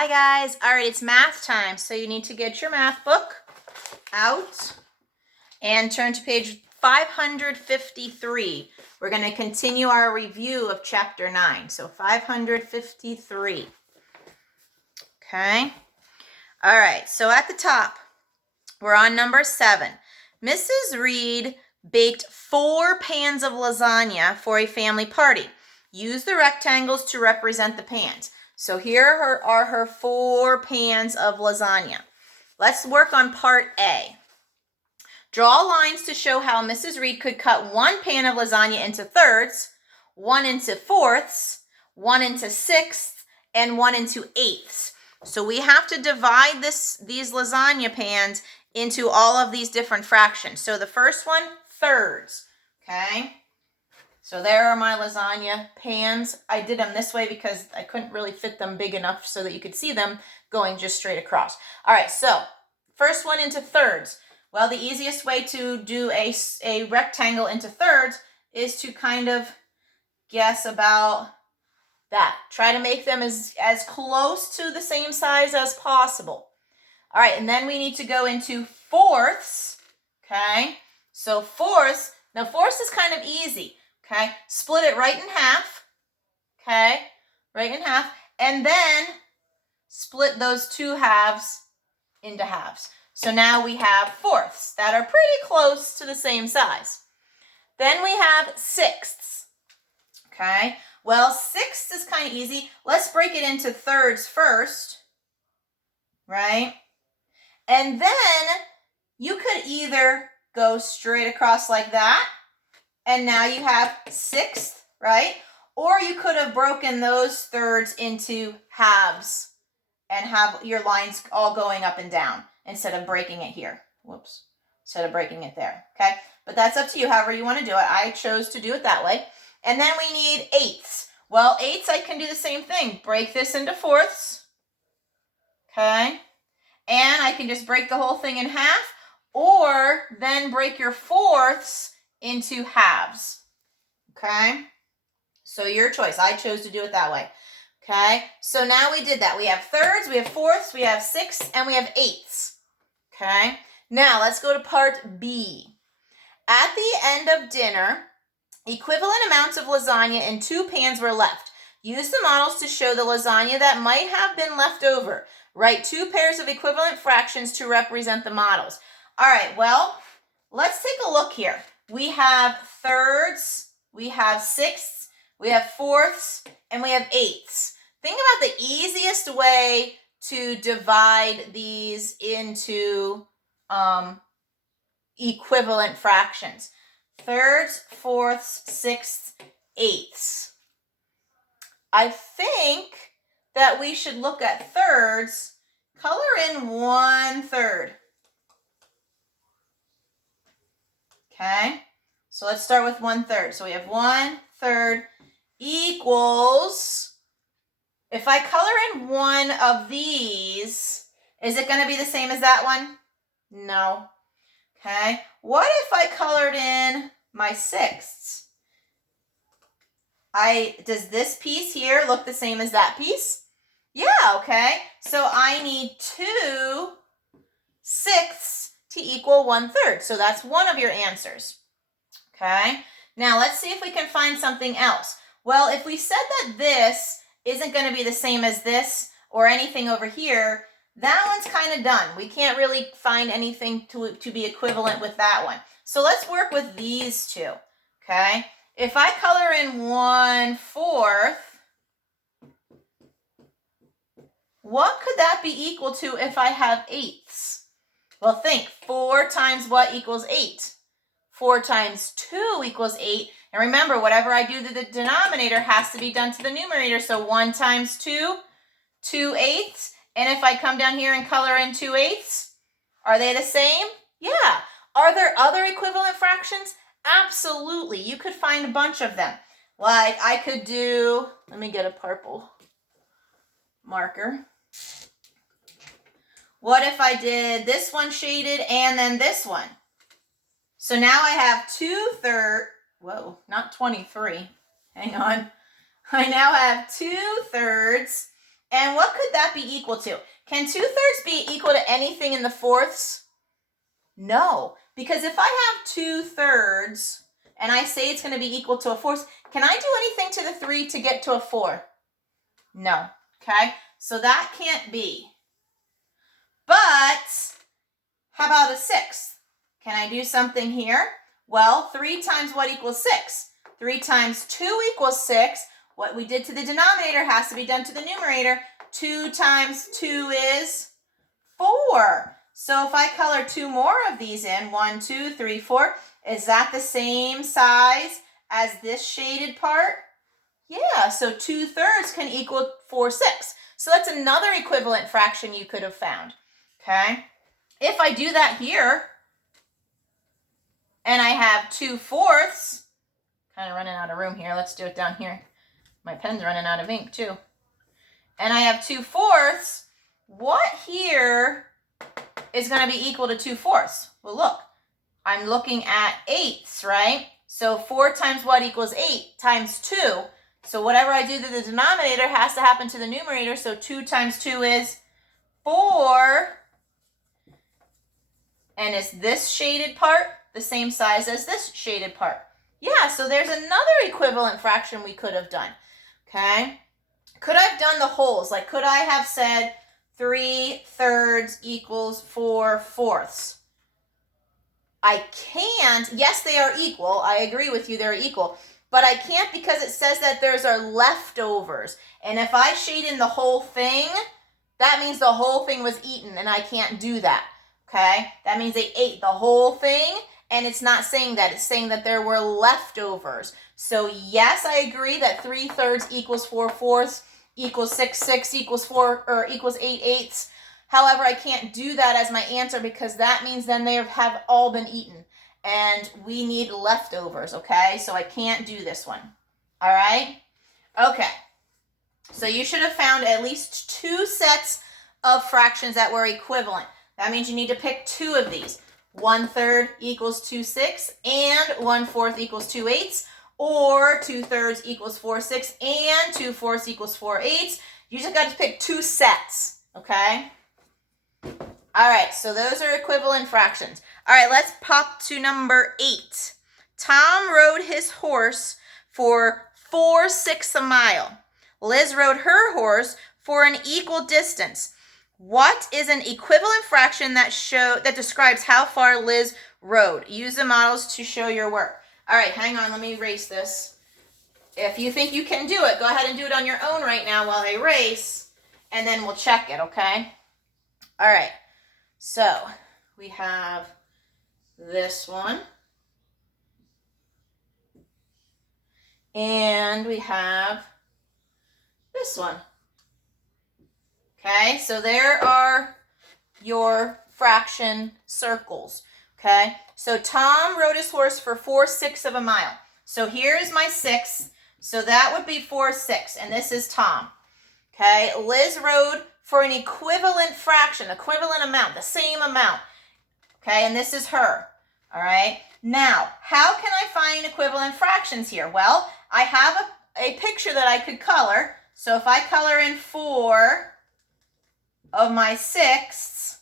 Hi guys. All right, it's math time. So you need to get your math book out and turn to page 553. We're going to continue our review of chapter 9. So 553. Okay. All right. So at the top, we're on number 7. Mrs. Reed baked 4 pans of lasagna for a family party. Use the rectangles to represent the pans. So here are her 4 pans of lasagna. Let's work on part A. Draw lines to show how Mrs. Reed could cut 1 pan of lasagna into thirds, 1 into fourths, 1 into sixths, and 1 into eighths. So we have to divide these lasagna pans into all of these different fractions. So the first one, thirds, okay? So there are my lasagna pans. I did them this way because I couldn't really fit them big enough so that you could see them going just straight across. All right, so first one into thirds. Well, the easiest way to do a rectangle into thirds is to kind of guess about that. Try to make them as close to the same size as possible. All right, and then we need to go into fourths, okay? So fourths, now fourths is kind of easy, okay? Split it right in half, okay? Right in half, and then split those 2 halves into halves. So now we have fourths that are pretty close to the same size. Then we have sixths, okay? Well, sixths is kind of easy. Let's break it into thirds first, right? And then you could either go straight across like that, and now you have sixth, right? Or you could have broken those thirds into halves and have your lines all going up and down instead of breaking it here. Whoops. Instead of breaking it there, okay? But that's up to you, however you want to do it. I chose to do it that way. And then we need eighths. Well, eighths, I can do the same thing. Break this into fourths, okay? And I can just break the whole thing in half, or then break your fourths into halves, okay? So your choice. I chose to do it that way, okay? So now we did that. We have thirds, we have fourths, we have sixths, and we have eighths, okay? Now let's go to part B. At the end of dinner, equivalent amounts of lasagna in 2 pans were left. Use the models to show the lasagna that might have been left over. Write 2 pairs of equivalent fractions to represent the models. All right, well, let's take a look here. We have thirds, we have sixths, we have fourths, and we have eighths. Think about the easiest way to divide these into equivalent fractions. Thirds, fourths, sixths, eighths. I think that we should look at thirds. Color in 1/3. Okay, so let's start with 1/3. So we have 1/3 equals, if I color in one of these, is it going to be the same as that one? No. Okay, what if I colored in my sixths? Does this piece here look the same as that piece? Yeah, okay. So I need 2 sixths to equal 1/3. So that's one of your answers. Okay. Now let's see if we can find something else. Well, if we said that this isn't going to be the same as this or anything over here, that one's kind of done. We can't really find anything to be equivalent with that one. So let's work with these 2. Okay. If I color in 1/4, what could that be equal to if I have eighths? Well, think, 4 times what equals 8? 4 times 2 equals 8. And remember, whatever I do to the denominator has to be done to the numerator. So 1 times 2, 2 eighths. And if I come down here and color in 2 eighths, are they the same? Yeah. Are there other equivalent fractions? Absolutely. You could find a bunch of them. Like I could do, let me get a purple marker. What if I did this one shaded and then this one? So now I have 2/3, whoa, not 23. Hang on. I now have 2/3 And what could that be equal to? Can 2/3 be equal to anything in the fourths? No, because if I have 2/3 and I say it's going to be equal to a fourth, can I do anything to the 3 to get to a 4? No, okay? So that can't be. But how about a 6? Can I do something here? Well, 3 times what equals 6? 3 times 2 equals 6. What we did to the denominator has to be done to the numerator. 2 times 2 is 4. So if I color 2 more of these in, 1, 2, 3, 4, is that the same size as this shaded part? Yeah, so 2/3 can equal 4/6. So that's another equivalent fraction you could have found, okay? If I do that here, and I have 2/4, kind of running out of room here. Let's do it down here. My pen's running out of ink too. And I have 2/4, what here is going to be equal to 2/4? Well, look, I'm looking at eighths, right? So 4 times what equals 8 times 2. So whatever I do to the denominator has to happen to the numerator. So 2 times 2 is 4. And is this shaded part the same size as this shaded part? Yeah, so there's another equivalent fraction we could have done, okay? Could I have done the wholes? Like, could I have said 3/3 equals 4/4? I can't. Yes, they are equal. I agree with you, they're equal. But I can't because it says that there's our leftovers. And if I shade in the whole thing, that means the whole thing was eaten, and I can't do that, okay? That means they ate the whole thing, and it's not saying that. It's saying that there were leftovers. So yes, I agree that 3/3 equals 4/4 equals 6/6 equals 4 or equals 8/8. However, I can't do that as my answer because that means then they have all been eaten, and we need leftovers, okay? So I can't do this one. All right? Okay. So you should have found at least 2 sets of fractions that were equivalent. That means you need to pick 2 of these. 1/3 equals 2/6 and 1/4 equals 2/8, or 2/3 equals 4/6 and 2/4 equals 4/8. You just got to pick 2 sets, okay? All right, so those are equivalent fractions. All right, let's pop to number 8. Tom rode his horse for 4/6 a mile. Liz rode her horse for an equal distance. What is an equivalent fraction that describes how far Liz rode? Use the models to show your work. All right, hang on, let me erase this. If you think you can do it, go ahead and do it on your own right now while I erase, and then we'll check it, okay? All right, so we have this one, and we have this one. Okay, so there are your fraction circles. Okay, so Tom rode his horse for 4/6 of a mile. So here is my 6. So that would be 4/6, and this is Tom. Okay, Liz rode for an equivalent fraction, equivalent amount, the same amount. Okay, and this is her. All right, now, how can I find equivalent fractions here? Well, I have a picture that I could color. So if I color in 4 of my 6ths,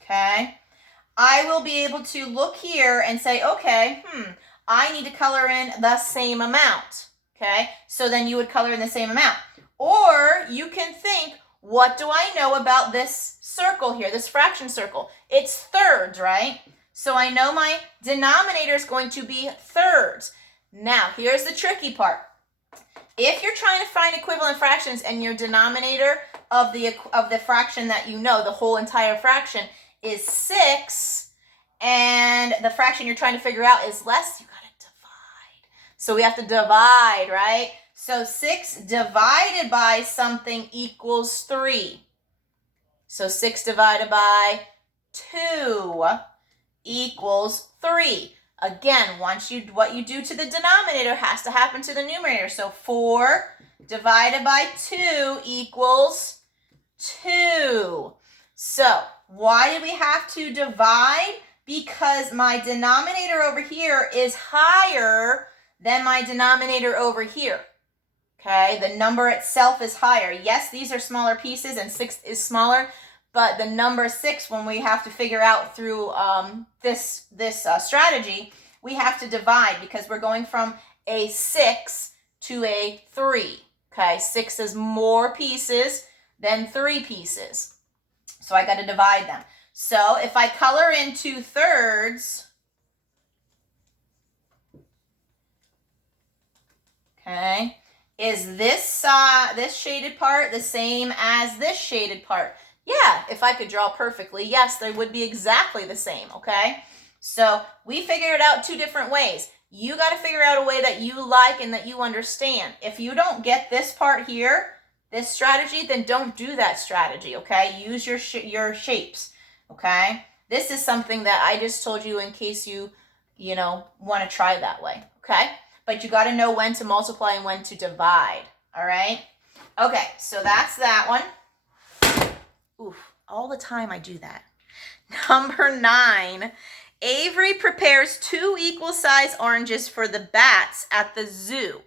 okay, I will be able to look here and say, okay, I need to color in the same amount, okay? So then you would color in the same amount. Or you can think, what do I know about this circle here, this fraction circle? It's thirds, right? So I know my denominator is going to be thirds. Now, here's the tricky part. If you're trying to find equivalent fractions and your denominator of the fraction that you know, the whole entire fraction, is 6, and the fraction you're trying to figure out is less, you got to divide. So we have to divide, right? So 6 divided by something equals 3. So 6 divided by 2 equals 3. Again, what you do to the denominator has to happen to the numerator. So 4 divided by 2 equals 2. So why do we have to divide? Because my denominator over here is higher than my denominator over here. Okay, the number itself is higher. Yes, these are smaller pieces and 6 is smaller, but the number 6, when we have to figure out through this strategy, we have to divide because we're going from a 6 to a 3. Okay, 6 is more pieces than 3 pieces. So I got to divide them. So if I color into thirds, okay, is this shaded part the same as this shaded part? Yeah, if I could draw perfectly, yes, they would be exactly the same, okay? So we figured it out 2 different ways. You got to figure out a way that you like and that you understand. If you don't get this part here, this strategy, then don't do that strategy, okay? Use your shapes, okay? This is something that I just told you in case you want to try that way, okay? But you got to know when to multiply and when to divide, all right? Okay, so that's that one. Oof, all the time I do that. Number 9, Avery prepares 2 equal-size oranges for the bats at the zoo.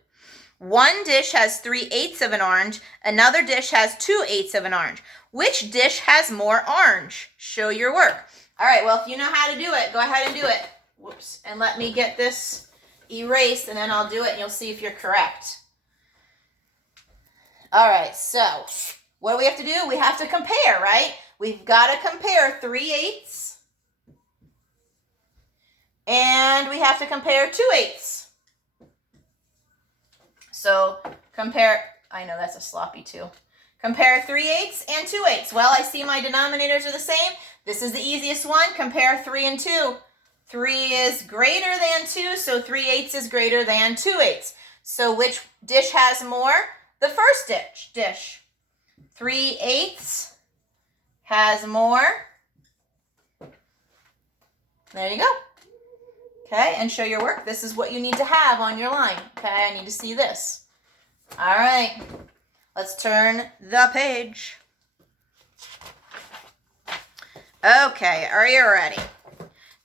One dish has 3/8 of an orange. Another dish has 2/8 of an orange. Which dish has more orange? Show your work. All right, well, if you know how to do it, go ahead and do it. Whoops, and let me get this erased, and then I'll do it, and you'll see if you're correct. All right, so what do we have to do? We have to compare, right? We've got to compare 3/8, and we have to compare 2/8. So compare, I know that's a sloppy 2. Compare 3/8 and 2/8. Well, I see my denominators are the same. This is the easiest one. Compare 3 and 2. 3 is greater than 2, so 3/8 is greater than 2/8. So which dish has more? The first dish. 3/8 has more. There you go. Okay, and show your work. This is what you need to have on your line. Okay, I need to see this. All right, let's turn the page. Okay, are you ready?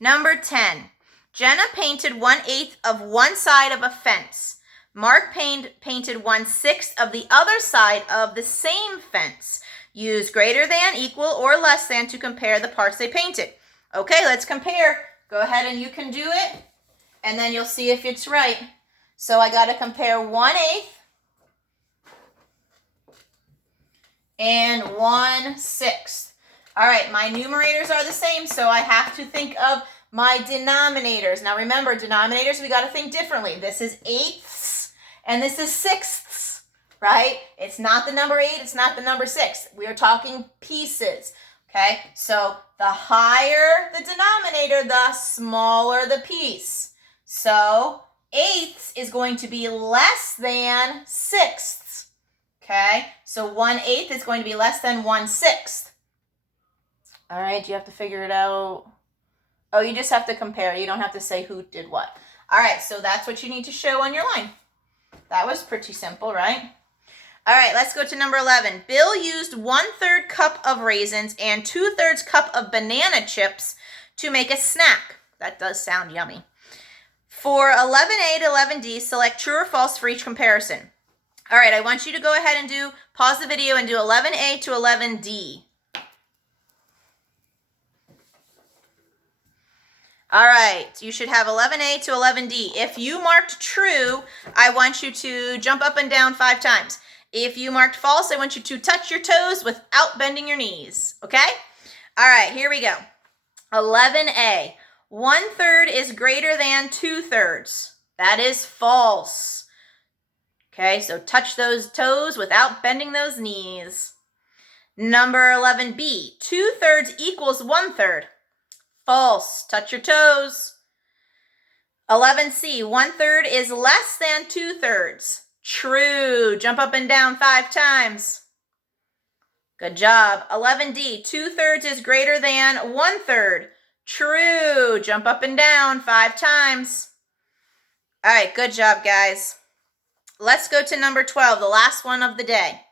Number 10. Jenna painted 1/8 of one side of a fence. Mark painted 1/6 of the other side of the same fence. Use greater than, equal, or less than to compare the parts they painted. Okay, let's compare. Go ahead and you can do it, and then you'll see if it's right. So I got to compare 1/8 and 1/6. All right, my numerators are the same, so I have to think of my denominators. Now remember, denominators, we got to think differently. This is 8ths, and this is 6ths, right? It's not the number 8, it's not the number 6. We are talking pieces. Okay, so the higher the denominator, the smaller the piece. So 8ths is going to be less than 6ths. Okay, so 1/8 is going to be less than 1/6. All right, you have to figure it out. Oh, you just have to compare. You don't have to say who did what. All right, so that's what you need to show on your line. That was pretty simple, right? All right, let's go to number 11. Bill used 1/3 cup of raisins and 2/3 cup of banana chips to make a snack. That does sound yummy. For 11A to 11D, select true or false for each comparison. All right, I want you to go ahead and pause the video and do 11A to 11D. All right, you should have 11A to 11D. If you marked true, I want you to jump up and down 5 times. If you marked false, I want you to touch your toes without bending your knees, okay? All right, here we go. 11A, 1/3 is greater than 2/3. That is false. Okay, so touch those toes without bending those knees. Number 11B, 2/3 equals 1/3. False, touch your toes. 11C, 1/3 is less than 2/3. True. Jump up and down 5 times. Good job. 11D, 2/3 is greater than 1/3. True. Jump up and down 5 times. All right, good job, guys. Let's go to number 12, the last one of the day.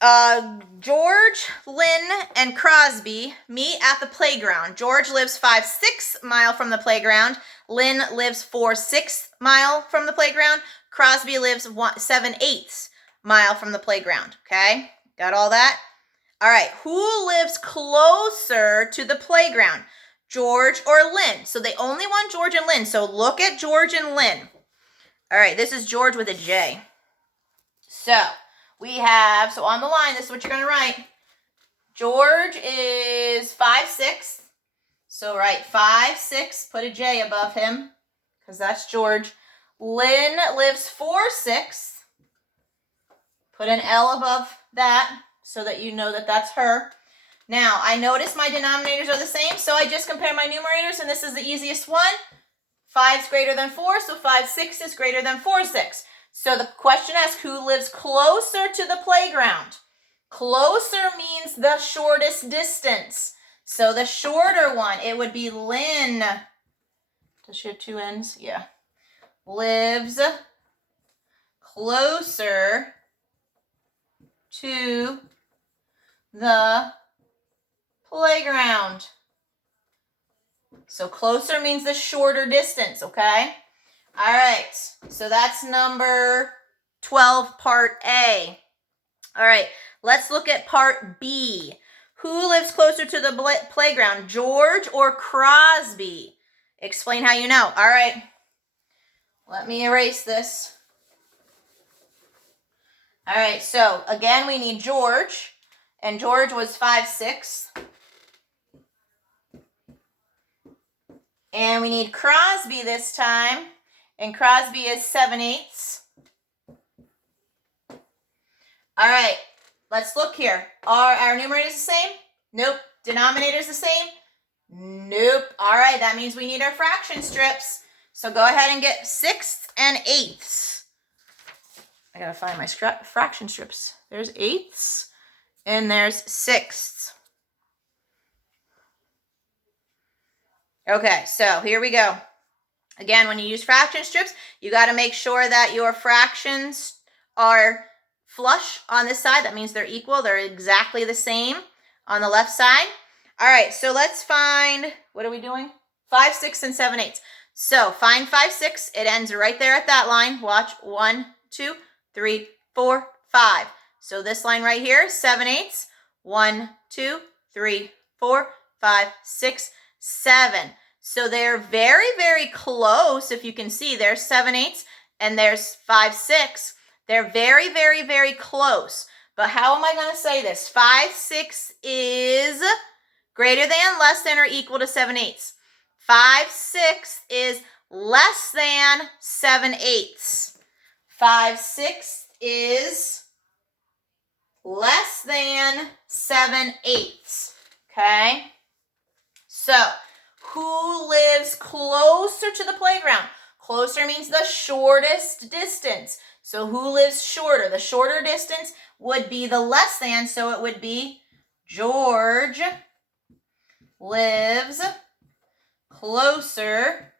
George, Lynn, and Crosby meet at the playground. George lives 5/6 mile from the playground. Lynn lives 4/6 mile from the playground. Crosby lives 7/8 mile from the playground. Okay, got all that? All right, who lives closer to the playground? George or Lynn? So they only want George and Lynn. So look at George and Lynn. All right, this is George with a J. So we have, so on the line, this is what you're going to write. George is 5/6. So write 5/6, put a J above him, because that's George. Lynn lives 4/6. Put an L above that so that you know that that's her. Now, I notice my denominators are the same, so I just compare my numerators, and this is the easiest one. 5 is greater than 4, so 5/6 is greater than 4/6. So the question asks, who lives closer to the playground? Closer means the shortest distance. So the shorter one, it would be Lynn. Does she have two N's? Yeah. Lives closer to the playground. So closer means the shorter distance, okay? All right, so that's number 12, part A. All right, let's look at part B. Who lives closer to the playground, George or Crosby? Explain how you know. All right, let me erase this. All right, so again, we need George, and George was 5/6. And we need Crosby this time, and Crosby is 7/8. All right, let's look here. Are our numerators the same? Nope. Denominators the same? Nope. All right, that means we need our fraction strips. So go ahead and get 6ths and 8ths. I gotta find my fraction strips. There's 8ths and there's 6ths. Okay, so here we go. Again, when you use fraction strips, you got to make sure that your fractions are flush on this side. That means they're equal. They're exactly the same on the left side. All right, so let's find, what are we doing? 5/6 and 7/8. So find 5/6. It ends right there at that line. Watch, 1, 2, 3, 4, 5. So this line right here, 7/8. 1, 2, 3, 4, 5, 6, 7. So they're very, very close. If you can see, there's 7/8 and there's 5/6. They're very, very, very close. But how am I going to say this? 5/6 is greater than, less than, or equal to 7/8. 5/6 is less than 7/8. 5/6 is less than 7/8. Okay? So, who lives closer to the playground? Closer means the shortest distance. So who lives shorter? The shorter distance would be the less than, so it would be George lives closer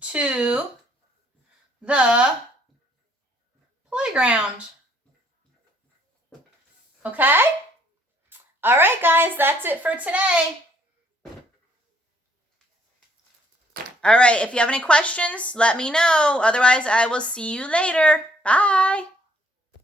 to the playground. Okay? All right, guys, that's it for today. All right, if you have any questions, let me know. Otherwise, I will see you later. Bye.